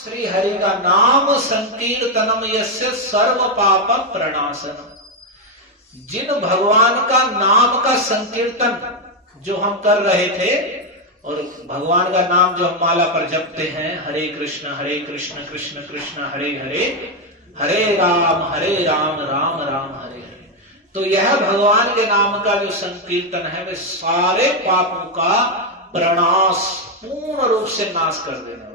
श्री हरि का नाम संकीर्तनम यस्य सर्व पाप प्रणाशनम। जिन भगवान का नाम का संकीर्तन जो हम कर रहे थे, और भगवान का नाम जो हम माला पर जपते हैं, हरे कृष्ण कृष्ण कृष्ण हरे हरे, हरे राम राम राम हरे हरे, तो यह भगवान के नाम का जो संकीर्तन है वह सारे पापों का प्रणाश, पूर्ण रूप से नाश कर देने वाला।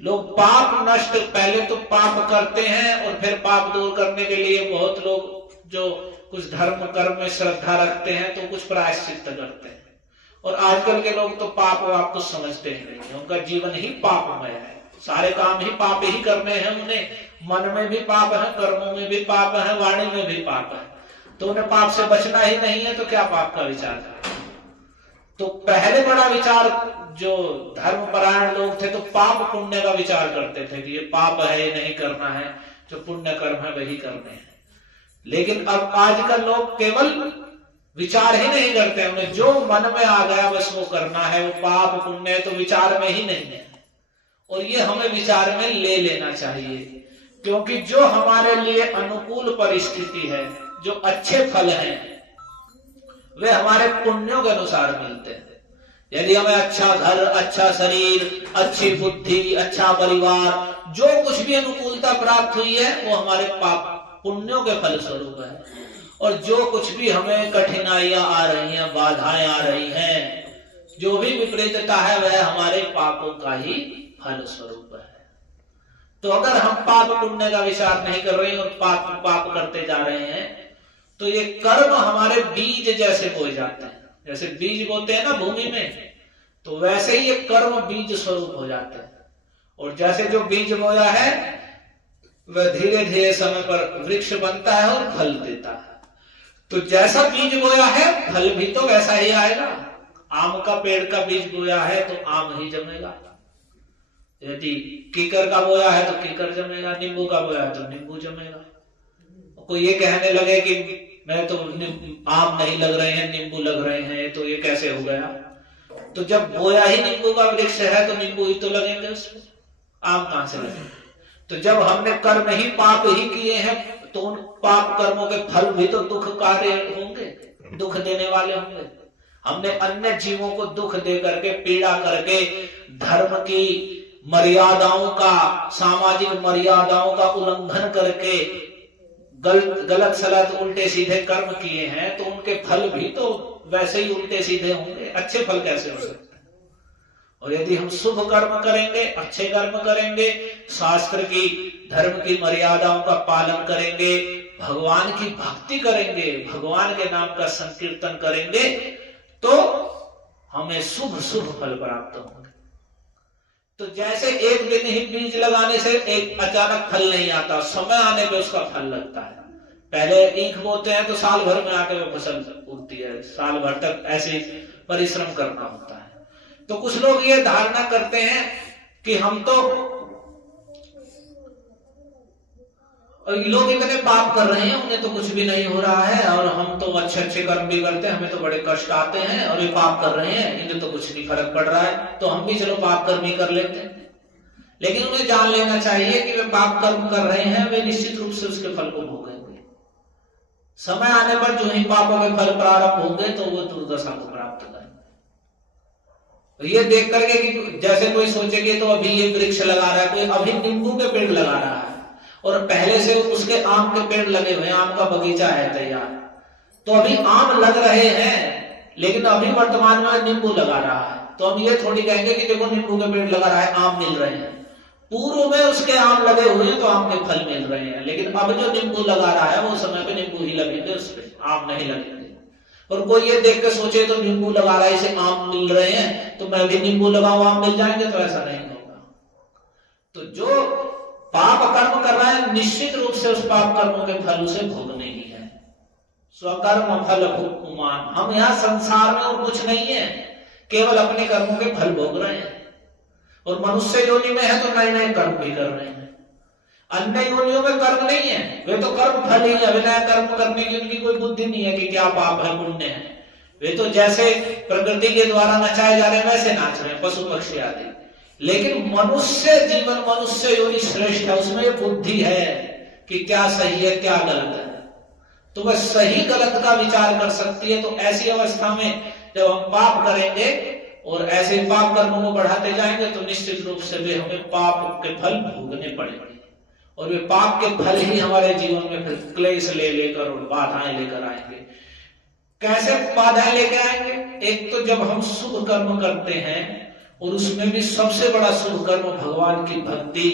लोग पाप नष्ट, पहले तो पाप करते हैं और फिर पाप दूर करने के लिए बहुत लोग जो कुछ धर्म कर्म में श्रद्धा रखते हैं तो कुछ प्रायश्चित करते हैं। और आजकल के लोग तो पाप वाप तो समझते ही नहीं है, उनका जीवन ही पापमय है, सारे काम ही पाप ही करने हैं उन्हें, मन में भी पाप है, कर्मों में भी पाप है, वाणी में भी पाप है, तो उन्हें पाप से बचना ही नहीं है, तो क्या पाप का विचार करें। तो पहले बड़ा विचार जो धर्मपरायण लोग थे तो पाप पुण्य का विचार करते थे कि ये पाप है, ये नहीं करना है, जो पुण्य कर्म है वही करने हैं। लेकिन अब आजकल लोग केवल विचार ही नहीं करते, उन्हें जो मन में आ गया बस वो करना है, वो पाप पुण्य तो विचार में ही नहीं है। और ये हमें विचार में ले लेना चाहिए, क्योंकि जो हमारे लिए अनुकूल परिस्थिति है, जो अच्छे फल हैं, वे हमारे पुण्यों के अनुसार मिलते हैं। यदि हमें अच्छा घर, अच्छा शरीर, अच्छी बुद्धि, अच्छा परिवार, जो कुछ भी अनुकूलता प्राप्त हुई है वो हमारे पाप पुण्यों के फल स्वरूप है। और जो कुछ भी हमें कठिनाइयां आ रही हैं, बाधाएं आ रही हैं, जो भी विपरीतता है वह हमारे पापों का ही फल स्वरूप है। तो अगर हम पाप पुण्य का विचार नहीं कर रहे हैं और पाप करते जा रहे हैं, तो ये कर्म हमारे बीज जैसे बोए जाते हैं। जैसे बीज बोते हैं ना भूमि में, तो वैसे ही ये कर्म बीज स्वरूप हो जाते हैं। और जैसे जो बीज बोया है वह धीरे धीरे समय पर वृक्ष बनता है और फल देता है। तो जैसा बीज बोया है फल भी तो वैसा ही आएगा। आम का पेड़ का बीज बोया है तो आम ही जमेगा, यदि कीकर का बोया है तो कीकर जमेगा, नींबू का बोया है तो नींबू जमेगा। कोई ये कहने लगे कि मैं तो आम नहीं लग रहे हैं, नींबू लग रहे हैं, तो ये कैसे हो गया? तो जब बोया ही नींबू का वृक्ष है तो नींबू ही तो लगेंगे उसमें, आम कहां से लगेंगे? तो जब हमने कर्म ही पाप ही किए हैं तो उन पाप कर्मों के फल भी तो दुख कार्य होंगे, दुख देने वाले होंगे। हमने अन्य जीवों को दुख दे करके, पीड़ा करके, धर्म की मर्यादाओं का, सामाजिक मर्यादाओं का उल्लंघन करके गलत सलत उल्टे सीधे कर्म किए हैं, तो उनके फल भी तो वैसे ही उल्टे सीधे होंगे, अच्छे फल कैसे हो सकते हैं? और यदि हम शुभ कर्म करेंगे, अच्छे कर्म करेंगे, शास्त्र की, धर्म की मर्यादाओं का पालन करेंगे, भगवान की भक्ति करेंगे, भगवान के नाम का संकीर्तन करेंगे, तो हमें शुभ शुभ फल प्राप्त होंगे। तो जैसे एक दिन ही बीज लगाने से एक अचानक फल नहीं आता, समय आने पे उसका फल लगता है। पहले ईख बोते हैं तो साल भर में आके वो फसल उगती है, साल भर तक ऐसे परिश्रम करना होता है। तो कुछ लोग ये धारणा करते हैं कि हम तो, लोग इतने पाप कर रहे हैं, उन्हें तो कुछ भी नहीं हो रहा है, और हम तो अच्छे अच्छे कर्म भी करते हैं, हमें तो बड़े कष्ट आते हैं, और ये पाप कर रहे हैं, इन्हें तो कुछ नहीं फर्क पड़ रहा है, तो हम भी चलो पाप कर्म ही कर लेते हैं। लेकिन उन्हें जान लेना चाहिए कि वे पाप कर्म कर रहे हैं, वे निश्चित रूप से उसके फल को भोगेंगे। समय आने पर जो ही पापों के फल प्रारंभ होंगे तो वो दुर्दशा को प्राप्त करेंगे। तो ये देख करके कि जैसे कोई सोचे कि तो अभी ये वृक्ष लगा रहा है, कोई अभी नींबू के पेड़ लगा रहा है और पहले से उसके आम के पेड़ लगे हुए, आम का बगीचा है तैयार, तो अभी आम लग रहे हैं, लेकिन अभी वर्तमान में नींबू लगा रहा है, तो हम ये थोड़ी कहेंगे कि देखो नींबू के पेड़ लगा रहा है, आम मिल रहे हैं। पूर्व में उसके आम लगे हुए हैं तो आम के फल मिल रहे हैं, लेकिन अब जो नींबू लगा रहा है वो समय पे नींबू ही लगेंगे, उस पे आम नहीं लगेंगे। और कोई ये देख के सोचे तो नींबू लगा रहा है, इसे आम मिल रहे हैं तो मैं भी नींबू लगाऊं आम मिल जाएंगे, तो ऐसा नहीं होगा। तो जो पाप कर्म कर रहा है निश्चित रूप से उस पाप कर्मों के फल उसे भोगने ही है। स्वकर्म फल भोगमान, हम यहाँ संसार में और कुछ नहीं है, केवल अपने कर्मों के फल भोग रहे हैं। और मनुष्य योनि में है तो नए नए कर्म भी कर रहे हैं, अन्य योनियों में कर्म नहीं है, वे तो कर्म फल ही है, नया कर्म करने की उनकी कोई बुद्धि नहीं है कि क्या पाप है पुण्य है। वे तो जैसे प्रकृति के द्वारा नचाए जा रहे हैं वैसे नाच रहे हैं, पशु पक्षी आदि। लेकिन मनुष्य जीवन, मनुष्य योनि श्रेष्ठ है, उसमें बुद्धि है कि क्या सही है क्या गलत है, तो वह सही गलत का विचार कर सकती है। तो ऐसी अवस्था में जब हम पाप करेंगे और ऐसे पाप कर्मों को बढ़ाते जाएंगे तो निश्चित रूप से वे हमें पाप के फल भोगने पड़ेंगे, और वे पाप के फल ही हमारे जीवन में फिर क्लेश ले लेकर और बाधाएं लेकर आएंगे। कैसे बाधाएं लेकर आएंगे? एक तो जब हम शुभ कर्म करते हैं, और उसमें भी सबसे बड़ा शुभ कर्म भगवान की भक्ति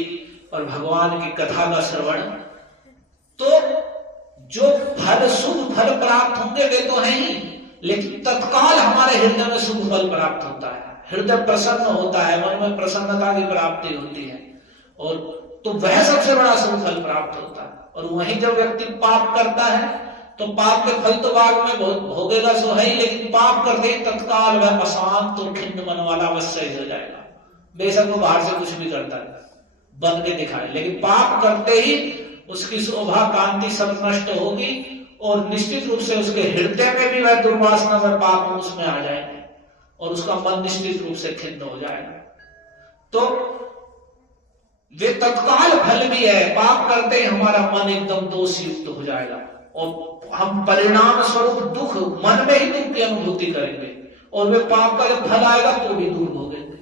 और भगवान की कथा का श्रवण, तो जो फल, शुभ फल प्राप्त होंगे वे तो है ही, लेकिन तत्काल हमारे हृदय में शुभ फल प्राप्त होता है, हृदय प्रसन्न होता है, मन में प्रसन्नता की प्राप्ति होती है, और तो वह सबसे बड़ा शुभ फल प्राप्त होता है। और वहीं जब व्यक्ति पाप करता है तो पाप के फल तो बाद में बहुत भोगेगा सो है ही, लेकिन पाप करते ही तत्काल वह अशांत और खिन्न मन वाला अवश्य हो जाएगा, बेशक वो बाहर से कुछ भी करता है, बन के दिखाए, लेकिन पाप करते ही उसकी शोभा कांति सब नष्ट होगी, और निश्चित रूप से उसके हृदय में भी वह दुर्वासना में पाप उसमें आ जाएंगे, और उसका मन निश्चित रूप से खिन्न हो जाएगा। तो वे तत्काल फल भी है, पाप करते ही हमारा मन एकदम दोष युक्त हो जाएगा, और हम परिणाम स्वरूप दुख, मन में ही दुख की अनुभूति करेंगे, और वे पाप का जब फल आएगा तो भी दूर भोगेंगे।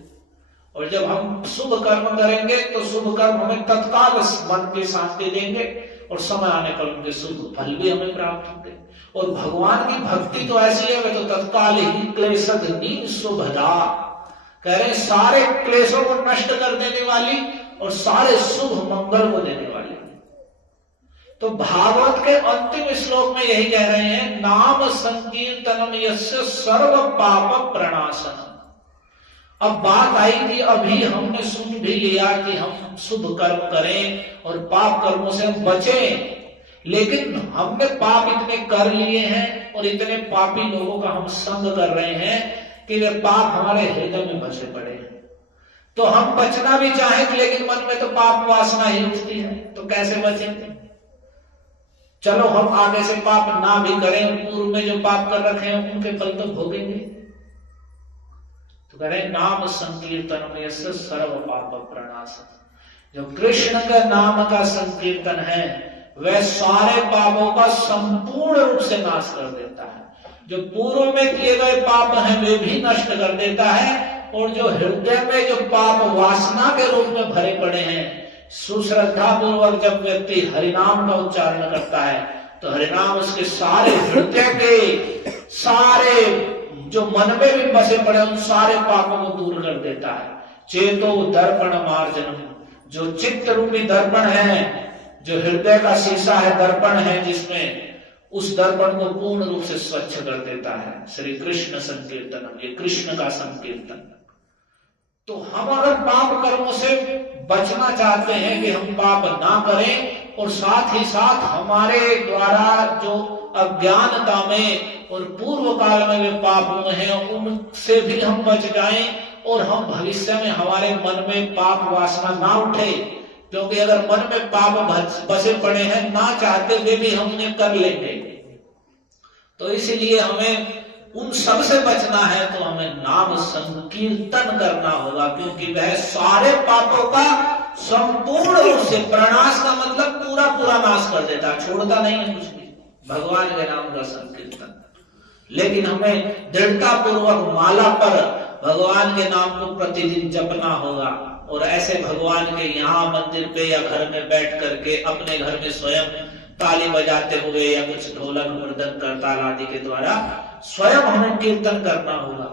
और जब हम शुभ कर्म करेंगे तो शुभ कर्म हमें तत्काल मन की शांति देंगे, और समय आने पर उनके शुभ फल भी हमें प्राप्त होंगे। और भगवान की भक्ति तो ऐसी है, वे तो तत्काल ही क्लेशघ्नी शुभदा, कह रहे सारे क्लेशों को नष्ट कर देने वाली और सारे शुभ मंगल को देने वाली। तो भागवत के अंतिम श्लोक में यही कह रहे हैं, नाम संकीर्तनम यस्य सर्व पाप प्रणाशनम। अब बात आई कि अभी हमने सुन भी लिया कि हम शुभ कर्म करें और पाप कर्मों से हम बचें, लेकिन हमने पाप इतने कर लिए हैं और इतने पापी लोगों का हम संग कर रहे हैं कि वे पाप हमारे हृदय में बसे पड़े हैं। तो हम बचना भी चाहें, लेकिन मन में तो पाप वासना ही उठती है, तो कैसे बचेंगे? चलो हम आगे से पाप ना भी करें, पूर्व में जो पाप कर रखे हैं उनके फल तो भोगेंगे। तो कह रहे नाम संकीर्तन में सर्व पाप प्रणाशन, जो कृष्ण का नाम का संकीर्तन है वह सारे पापों का संपूर्ण रूप से नाश कर देता है। जो पूर्व में किए गए पाप हैं वे भी नष्ट कर देता है, और जो हृदय में जो पाप वासना के रूप में भरे पड़े हैं, सुश्रद्धा पूर्वक जब व्यक्ति हरिनाम का उच्चारण करता है तो हरिनाम उसके सारे हृदय के सारे जो मन में भी बसे पड़े उन सारे पापों को दूर कर देता है। चेतो दर्पण मार्जनम, जो चित्त रूपी दर्पण है, जो हृदय का शीशा है, दर्पण है जिसमें, उस दर्पण को पूर्ण रूप से स्वच्छ कर देता है। श्री कृष्ण संकीर्तनम, ये कृष्ण का संकीर्तन। तो हम अगर पाप कर्मों से बचना चाहते हैं कि हम पाप ना करें, और साथ ही साथ हमारे द्वारा जो अज्ञानता में और पूर्व काल में वे पाप हुए हैं उनसे भी हम बच जाएं, और हम भविष्य में हमारे मन में पाप वासना ना उठे, क्योंकि अगर मन में पाप बसे पड़े हैं ना चाहते वे भी हम उन्हें कर लेंगे। तो इसलिए हमें उन सब से बचना है, तो हमें नाम संकीर्तन करना होगा, क्योंकि वह सारे पापों का संपूर्ण रूप से, प्रणाश का मतलब पूरा पूरा नाश कर देता है, छोड़ता नहीं है कुछ भी, भगवान के नाम का संकीर्तन। लेकिन हमें दृढ़ता पूर्वक माला पर भगवान के नाम को प्रतिदिन जपना होगा, और ऐसे भगवान के यहाँ मंदिर पे या घर में बैठ करके अपने घर में स्वयं ताली बजाते हुए या कुछ ढोलक मृदंग करताल आदि के द्वारा स्वयं हमें कीर्तन करना होगा।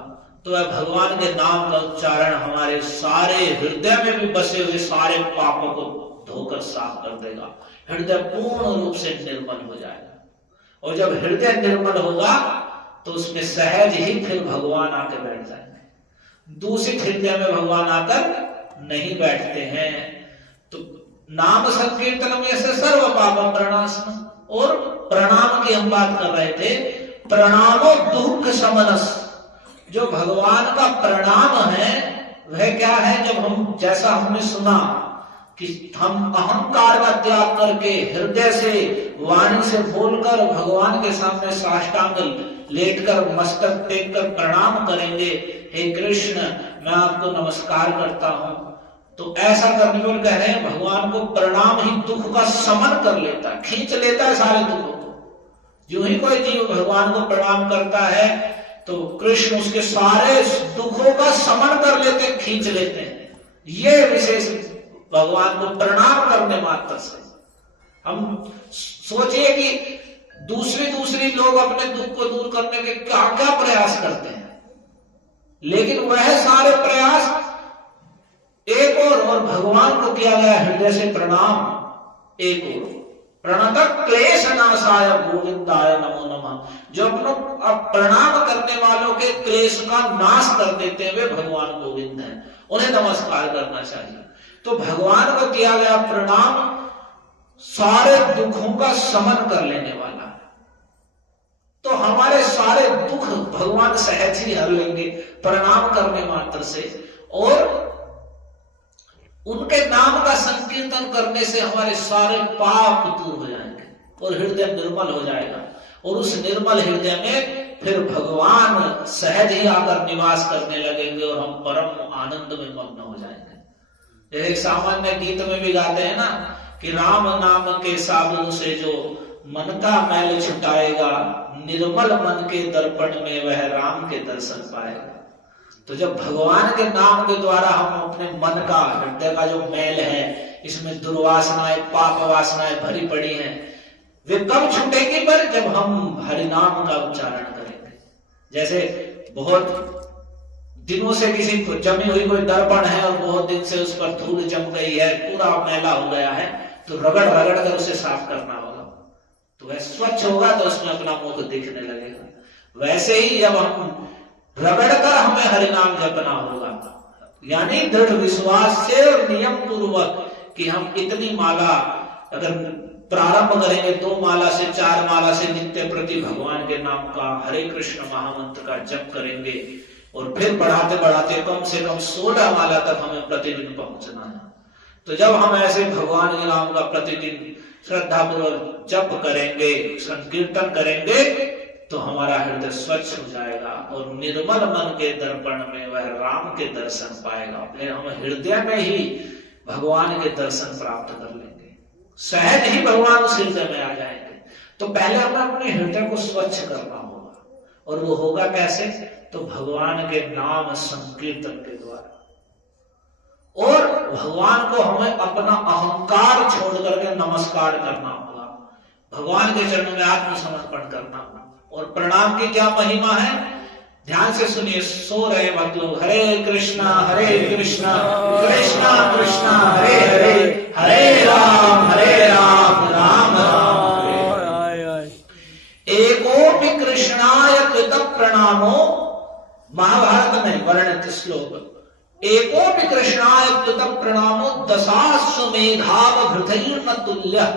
तो वह भगवान के नाम का उच्चारण हमारे सारे हृदय में भी बसे हुए सारे पापों को धोकर साफ कर देगा, हृदय पूर्ण रूप से निर्मल हो जाएगा। और जब हृदय निर्मल होगा तो उसमें सहज ही फिर भगवान आकर बैठ जाएंगे। दूषित हृदय में भगवान आकर नहीं बैठते हैं। तो नाम संकीर्तन में से सर्व पाप प्रणाशन, और प्रणाम की हम बात कर रहे थे, प्रणामो दुख शमनस, जो भगवान का प्रणाम है वह क्या है? जब हम, जैसा हमने सुना कि हम अहंकार का त्याग करके हृदय से वाणी से बोलकर भगवान के सामने साष्टांग लेटकर मस्तक टेक कर प्रणाम करेंगे, हे कृष्ण मैं आपको नमस्कार करता हूं, तो ऐसा करने पर कह रहे हैं भगवान को प्रणाम ही दुख का शमन कर लेता है, खींच लेता है सारे दुखों को। जो ही कोई जीव भगवान को प्रणाम करता है तो कृष्ण उसके सारे दुखों का शमन कर लेते, खींच लेते हैं। ये विशेष भगवान को प्रणाम करने मात्र से। हम सोचिए कि दूसरी लोग अपने दुख को दूर करने के क्या क्या प्रयास करते हैं, लेकिन वह सारे प्रयास एक और भगवान को किया गया हृदय से प्रणाम एक और। प्रणतक क्लेश नाशाय गोविंदाय नमो नमः, जो अपनों प्रणाम करने वालों के क्लेश का नाश कर देते हुए भगवान गोविंद हैं, उन्हें नमस्कार करना चाहिए। तो भगवान को किया गया प्रणाम सारे दुखों का शमन कर लेने वाला है। तो हमारे सारे दुख भगवान सहज ही हर लेंगे प्रणाम करने मात्र से, और उनके नाम का संकीर्तन करने से हमारे सारे पाप दूर हो जाएंगे और हृदय निर्मल हो जाएगा। और उस निर्मल हृदय में फिर भगवान सहज ही आकर निवास करने लगेंगे और हम परम आनंद में मग्न हो जाएंगे। जैसे सामान्य गीत में भी गाते हैं ना कि राम नाम के साबुन से जो मन का मैल छुटाएगा, निर्मल मन के दर्पण में वह राम के दर्शन पाएगा। तो जब भगवान के नाम के द्वारा हम अपने मन का, हृदय का जो मैल है, इसमें दुर्वासनाएं पाप वासनाएं भरी पड़ी हैं, वे कब छूटेगी? पर जब हम हरिनाम का उच्चारण करेंगे। जैसे बहुत दिनों से किसी को जमी हुई कोई दर्पण है और बहुत दिन से उस पर धूल जम गई है, पूरा मैला हो गया है, तो रगड़ रगड़ कर उसे साफ करना होगा, तो वह स्वच्छ होगा तो उसमें अपना मुख दिखने लगेगा। वैसे ही जब हम रगड़ कर हमें हरिनाम जपना होगा, यानी दृढ़ विश्वास से और नियम पूर्वक कि हम इतनी माला अगर प्रारंभ करेंगे, 2 माला से 4 माला से नित्य प्रति भगवान के नाम का हरे कृष्ण महामंत्र का जप करेंगे, और फिर बढ़ाते बढ़ाते कम से कम 16 माला तक हमें प्रतिदिन पहुंचना है। तो जब हम ऐसे भगवान के नाम का प्रतिदिन श्रद्धापूर्वक जप करेंगे, संकीर्तन करेंगे, तो हमारा हृदय स्वच्छ हो जाएगा और निर्मल मन के दर्पण में वह राम के दर्शन पाएगा। फिर हम हृदय में ही भगवान के दर्शन प्राप्त कर लेंगे, सहज ही भगवान उस हृदय में आ जाएंगे। तो पहले हमें अपने हृदय को स्वच्छ करना होगा, और वो होगा कैसे? तो भगवान के नाम संकीर्तन के द्वारा। और भगवान को हमें अपना अहंकार छोड़ करके नमस्कार करना होगा, भगवान के चरणों में आत्मसमर्पण करना होगा। और प्रणाम की क्या महिमा है, ध्यान से सुनिए। सो रहे भक्त लोग, हरे कृष्णा कृष्णा कृष्णा हरे हरे, हरे राम राम राम एकोपि कृष्णाय कृत प्रणामो। महाभारत में वर्णित श्लोक, एकोपि कृष्णाय कृत प्रणामो दशाश्वमेधावभृतैर्न तुल्यः।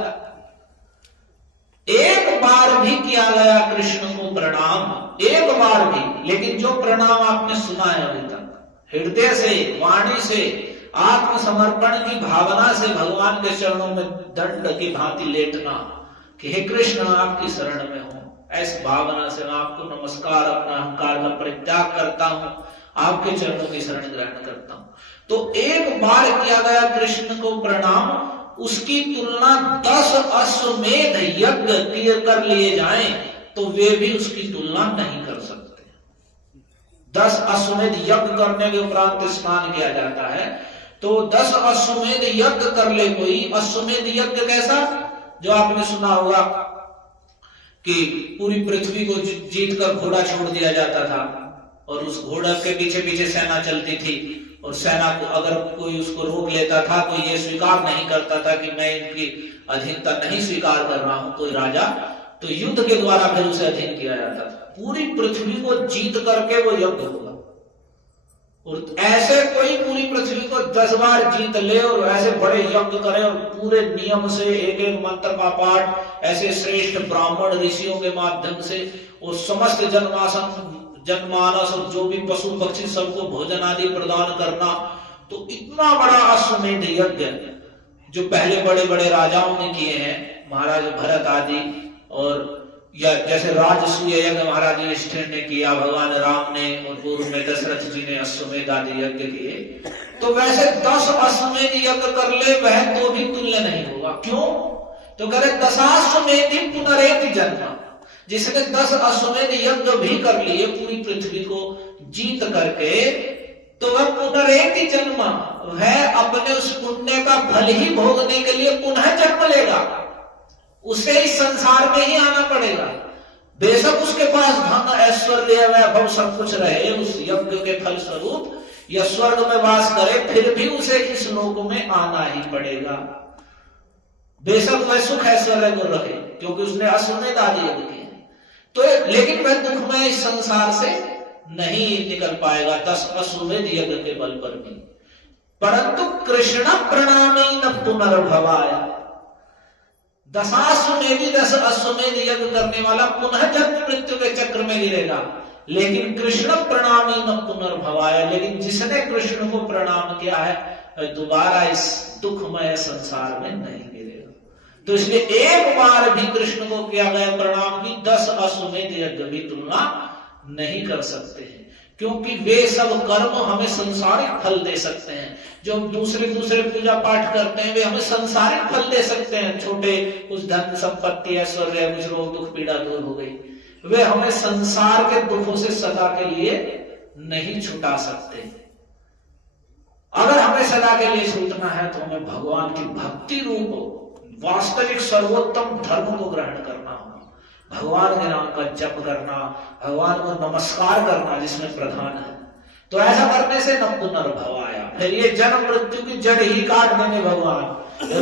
एक बार भी किया गया कृष्ण को प्रणाम, एक बार भी, लेकिन जो प्रणाम आपने सुना है अभी तक, हृदय से, वाणी से, आत्मसमर्पण की भावना से भगवान के चरणों में दंड की भांति लेटना कि हे कृष्ण आपकी शरण में हूं, ऐसी भावना से मैं आपको नमस्कार, अपना अहंकार का परित्याग करता हूं, आपके चरणों की शरण ग्रहण करता हूं। तो एक बार किया गया कृष्ण को प्रणाम, उसकी तुलना 10 अश्वमेध यज्ञ कर लिए जाएं तो वे भी उसकी तुलना नहीं कर सकते। 10 अश्वमेध यज्ञ करने के उपरांत स्नान किया जाता है, तो 10 अश्वमेध यज्ञ कर ले कोई। अश्वमेध यज्ञ कैसा? जो आपने सुना होगा कि पूरी पृथ्वी को जीत कर घोड़ा छोड़ दिया जाता था, और उस घोड़ा के पीछे पीछे सेना चलती थी, और सेना को अगर कोई उसको रोक लेता था, कोई ये स्वीकार नहीं करता था कि मैं इनकी अधीनता नहीं स्वीकार कर रहा हूं, कोई राजा, तो युद्ध के द्वारा फिर उसे अधीन किया जाता था। पूरी पृथ्वी को जीत करके वो यज्ञ होगा, और ऐसे कोई पूरी पृथ्वी को 10 बार जीत ले और ऐसे बड़े यज्ञ करे और पूरे नियम से एक एक मंत्र का पाठ ऐसे श्रेष्ठ ब्राह्मण ऋषियों के माध्यम से, और समस्त जनमानस और जो भी पशु पक्षी सबको भोजन आदि प्रदान करना, तो इतना बड़ा अश्वमेध यज्ञ जो पहले बड़े बड़े राजाओं ने किए हैं, महाराज भरत आदि, और या जैसे राजसूय यज्ञ महाराज युधिष्ठिर ने किया, भगवान राम ने, और पूर्व में दशरथ जी ने अश्वमेध आदि यज्ञ किए, तो वैसे 10 अश्वमेध यज्ञ कर ले वह तो भी तुल्य नहीं होगा। क्यों? तो कह रहे 10 पुनरेति जन्म, जिसने 10 अश्वमेध यज्ञ भी कर लिए पूरी पृथ्वी को जीत करके, तो वह पुनरेति जन्म, वह अपने उस पुण्य का फल ही भोगने के लिए पुनः जन्म लेगा। उसे इस संसार में ही आना पड़ेगा। बेशक उसके पास धन ऐश्वर्य वैभव सब कुछ रहे, उस यज्ञ के फल स्वरूप या स्वर्ग में वास करे, फिर भी उसे इस लोक में आना ही पड़ेगा। बेशक वह सुख ऐश्वर्य को रहे, क्योंकि उसने अश्वमेध आदि यज्ञ किए, तो लेकिन वह दुख में इस संसार से नहीं निकल पाएगा 10 अश्वमेध यज्ञ के बल पर भी। परंतु कृष्ण प्रणामी न पुनर्भवाय, 10 अश्वमेध यज्ञ करने वाला पुनः जन्म मृत्यु के चक्र में गिरेगा, लेकिन कृष्ण प्रणामी न पुनर्भवाय, लेकिन जिसने कृष्ण को प्रणाम किया है दोबारा इस दुखमय संसार में नहीं गिरेगा। तो इसलिए एक बार भी कृष्ण को किया गया प्रणाम की 10 अश्वमेध यज्ञ भी तुलना नहीं कर सकते हैं, क्योंकि वे सब कर्म हमें संसारिक फल दे सकते हैं। जो दूसरे पूजा पाठ करते हैं वे हमें संसारिक फल दे सकते हैं, छोटे कुछ धन संपत्ति ऐश्वर्य, कुछ रोग दुख पीड़ा दूर हो गई, वे हमें संसार के दुखों से सदा के लिए नहीं छुटा सकते। अगर हमें सदा के लिए छूटना है तो हमें भगवान की भक्ति रूप वास्तविक सर्वोत्तम धर्म को ग्रहण करना होगा, भगवान के नाम का जप करना, भगवान को नमस्कार करना जिसमें प्रधान है। तो ऐसा करने से न पुनर्भव आया, फिर ये जन्म मृत्यु की जड़ ही काट देंगे भगवान।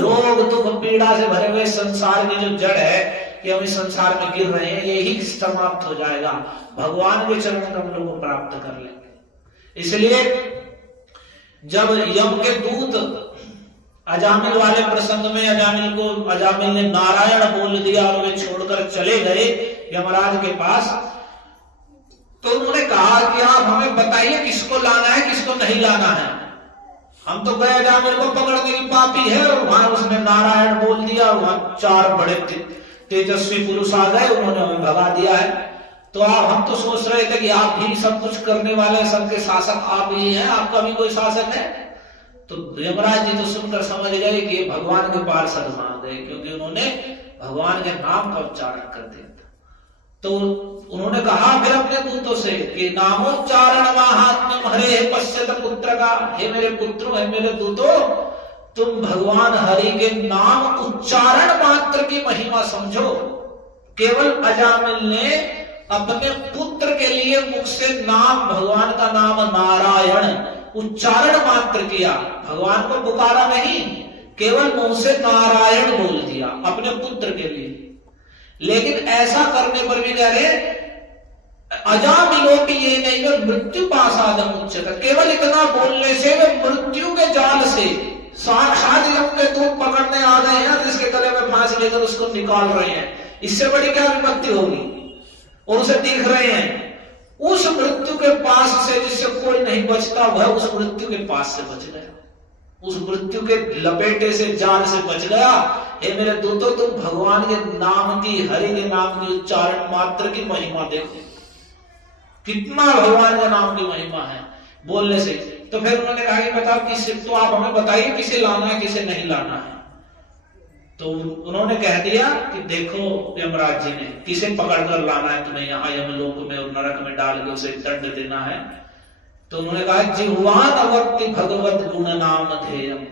रोग दुख पीड़ा से भरे हुए संसार की जो जड़ है कि हम इस संसार में गिर रहे हैं, यही समाप्त हो जाएगा, भगवान के चरण कमलों को प्राप्त कर लेंगे। इसलिए जब यम के दूत अजामिल वाले प्रसंग में अजामिल ने नारायण बोल दिया और वे छोड़कर चले गए यमराज के पास, तो उन्होंने कहा कि आप हमें बताइए किसको लाना है किसको नहीं लाना है। हम तो गए अजामिल को पकड़ने की पापी है, और वहां उसने नारायण बोल दिया, वहां 4 बड़े तेजस्वी पुरुष आ गए, उन्होंने हमें भगा दिया है। तो हम तो सोच रहे थे कि आप ही सब कुछ करने वाले, सबके शासक आप ही हैं, आपका भी कोई शासक है। तो यमराज जी तो सुनकर समझ गए कि भगवान के पार्षद आ गए, क्योंकि उन्होंने भगवान के नाम का उच्चारण कर दिया था। तो उन्होंने कहा फिर अपने दूतों से कि नामोच्चारण महात्म्यम हरे पश्यत पुत्र का, हे मेरे पुत्रों, हे मेरे दूतों, तुम भगवान हरि के नाम उच्चारण मात्र की महिमा समझो। केवल अजामिल ने अपने पुत्र के लिए मुख से नाम, भगवान का नाम नारायण उच्चारण मात्र किया, भगवान को पुकारा नहीं, केवल मुंह से नारायण बोल दिया अपने पुत्र के लिए। लेकिन ऐसा करने पर भी कह रहे अजामिलो की ये नहीं, वे मृत्यु पासादम उच्चत, केवल इतना बोलने से वे मृत्यु के जाल से साक्षात यम के दूत पकड़ने आ गए हैं, जिसके गले में फांस लेकर उसको निकाल रहे हैं। इससे बड़ी क्या विपत्ति होगी, और उसे दिख रहे हैं उस मृत्यु के पास से जिससे कोई नहीं बचता, वह उस मृत्यु के पास से बच गया, उस मृत्यु के लपेटे से, जान से बच गया। हे मेरे दूतों, तुम भगवान के नाम की, हरि के नाम की उच्चारण मात्र की महिमा देखो, कितना भगवान के नाम की महिमा है बोलने से। तो फिर उन्होंने कहा कि बताओ किसे, तो आप हमें बताइए किसे लाना है किसे नहीं लाना है। तो उन्होंने कह दिया कि देखो यमराज जी ने, किसे पकड़कर लाना है तुम्हें यहाँ यमलोक में और नरक में डाल के उसे दंड देना है। तो उन्होंने कहा जिह्वान अवक्ति भगवत गुण नाम ध्येयम,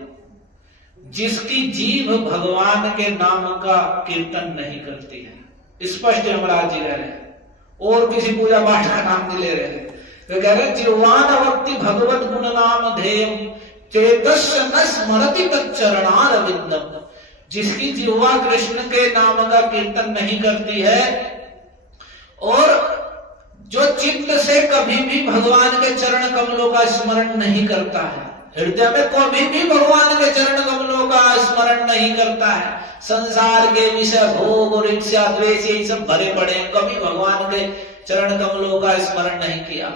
जिसकी जीभ भगवान के नाम का कीर्तन नहीं करती है। स्पष्ट यमराज जी कह रहे हैं, और किसी पूजा पाठ का नाम नहीं ले रहे हैं। वे कह रहे जिह्वान अवक्ति भगवत गुण नाम ध्येयम चेतस्य न स्मरति तच्चरणारविंदम, जिसकी जिह्वा कृष्ण के नाम का कीर्तन नहीं करती है, और जो चित्त से कभी भी भगवान के चरण कमलों का स्मरण नहीं करता है, हृदय में कभी भी भगवान के चरण कमलों का स्मरण नहीं करता है, संसार के विषय भोग और इच्छा द्वेष यही सब भरे पड़े, कभी भगवान के चरण कमलों का स्मरण नहीं किया।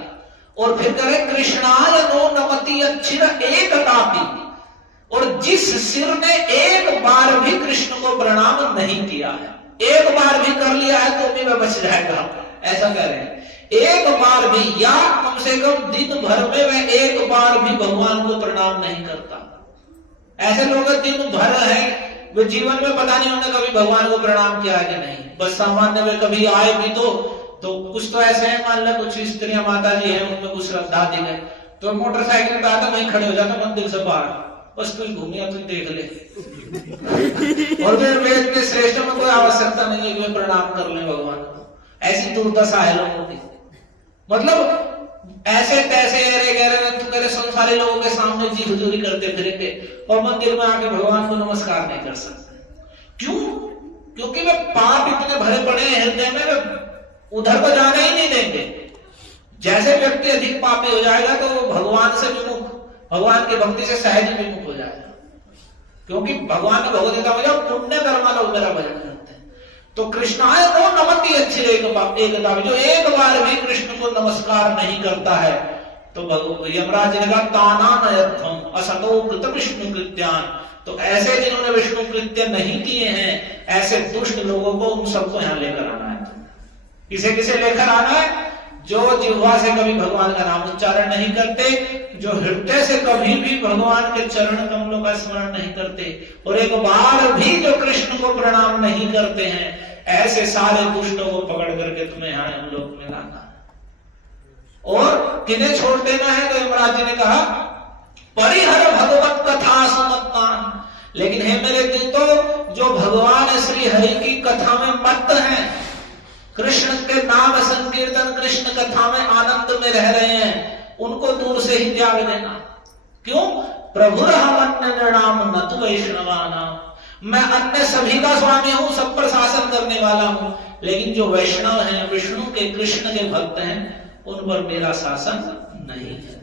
और फिर करे कृष्णाय नो नमति अच्छिर एक तापी, और जिस सिर ने एक बार भी कृष्ण को प्रणाम नहीं किया है, एक बार भी कर लिया है तो भी मैं बच जाएगा, ऐसा कह रहे हैं। एक बार भी, या कम से कम दिन भर में मैं एक बार भी भगवान को प्रणाम नहीं करता। ऐसे लोग दिन भर है, वे जीवन में पता नहीं उन्होंने कभी भगवान को प्रणाम किया है कि नहीं, बस सामान्य में कभी आए भी तो कुछ तो ऐसे है, मान लो कुछ स्त्रियां माता जी है, उनमें कुछ श्रद्धा दी गई तो मोटरसाइकिल पे आता वहीं खड़े हो जाता मंदिर से बाहर, बस तू घूमिया तू देख ले। और फिर वेद के श्रेष्ठ में कोई आवश्यकता नहीं है कि वे प्रणाम कर ले भगवान को। ऐसी दुर्दशा है लोगों की, मतलब ऐसे तैसे अरे गहरे तू करे संसारी लोगों के सामने जी हुजूरी करते फिरेंगे और मंदिर में आके भगवान को नमस्कार नहीं कर सकते। क्यों? क्योंकि वे पाप इतने भरे पड़े हैं हृदय में, वे उधर को जाने ही नहीं देंगे। जैसे व्यक्ति अधिक पापी हो जाएगा तो वो भगवान से विमुख, भगवान की भक्ति से सहज विमुख हो जाएगा, क्योंकि भगवान ने भगवद्गीता में जब पुण्य कर्मा लोग मेरा भजन करते हैं। तो कृष्णाय को नमति अच्छी एकता, जो एक बार भी कृष्ण को नमस्कार नहीं करता है तो यमराज ने कहा ताना नयत्वम असतो कृत विष्णु कृत्यान। तो ऐसे जिन्होंने विष्णु कृत्य नहीं किए हैं, ऐसे दुष्ट लोगों को उन सबको यहां लेकर आना है। किसे किसे लेकर आना है? जो जिह्वा से कभी भगवान का नाम उच्चारण नहीं करते, जो हृदय से कभी भी भगवान के चरण कमलों का स्मरण नहीं करते, और एक बार भी जो कृष्ण को प्रणाम नहीं करते हैं, ऐसे सारे दुष्टों को पकड़ करके तुम्हें यहां हम लोग में लाना है। और किन्हें छोड़ देना है? तो यमराज जी ने कहा परिहर भगवत कथा सुमत्तान। लेकिन हे मेरे दूतों, जो भगवान श्री हरि की कथा में मत्त हैं, कृष्ण के नाम संकीर्तन कृष्ण कथा में आनंद में रह रहे हैं, उनको दूर से ही त्याग देना। क्यों? प्रभु नाम न तु वैष्णवानाम। मैं अन्य सभी का स्वामी हूं, सब पर शासन करने वाला हूं, लेकिन जो वैष्णव हैं, विष्णु के कृष्ण के भक्त हैं, उन पर मेरा शासन नहीं है।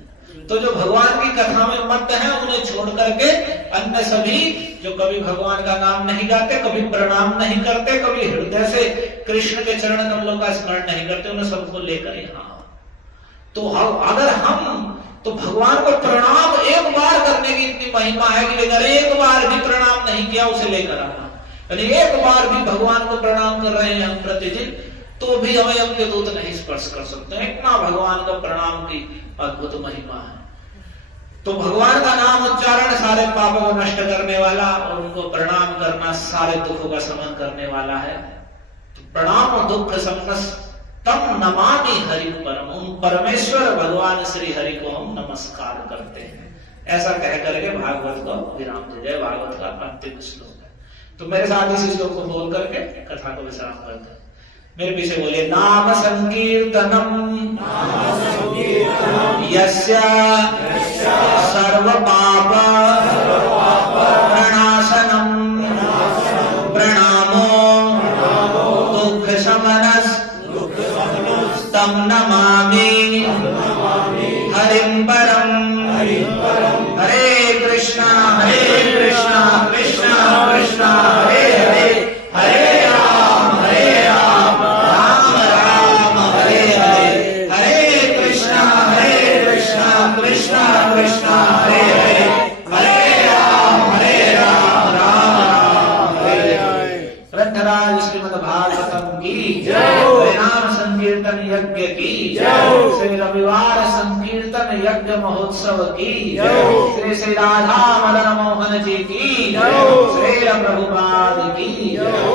तो जो भगवान की कथा में मत्त हैं, उन्हें छोड़ करके अन्य सभी जो कभी भगवान का नाम नहीं गाते, कभी प्रणाम नहीं करते, कभी हृदय से कृष्ण के चरण कमलों का स्मरण नहीं करते, उन्हें सबको लेकर यहाँ। तो अगर हम तो भगवान को प्रणाम एक बार करने की इतनी महिमा है कि अगर एक बार भी प्रणाम नहीं किया उसे लेकर आना, यानी एक बार भी भगवान को प्रणाम कर रहे हैं हम प्रतिदिन, तो भी हमें यम के दूत नहीं स्पर्श कर सकते। इतना भगवान का प्रणाम की अद्भुत महिमा है। तो भगवान का नाम उच्चारण सारे पापों को नष्ट करने वाला, और उनको प्रणाम करना सारे दुखों का शमन करने वाला है। तो प्रणाम दुख शमनस तम नमामि हरि परम। उन परमेश्वर भगवान श्री हरि को हम नमस्कार करते हैं। ऐसा कह करके भागवत को विराम दे। जय भागवत का अंतिम श्लोक है। तो मेरे साथ इस श्लोक को बोल करके कथा को विश्राम करते हैं। मेरे पीछे बोलिए नाम संकीर्तनम यस्य सर्व पाप प्रणाशनम प्रणामो दुख शमनस तम नमामि हरिं परम। हरे कृष्णा कृष्णा कृष्णा हरे हरे, हरे राम राम राम हरे हरे, हरे कृष्णा कृष्णा कृष्णा हरे हरे, हरे राम राम राम हरे हरे। ग्रंथराज श्रीमद् भागवतम की जय, नाम संकीर्तन यज्ञ की जय, श्री रविवार संकीर्तन यज्ञ महोत्सव की जय, श्री राधा मदन मोहन जी की जय, श्री प्रभुपाद की जय।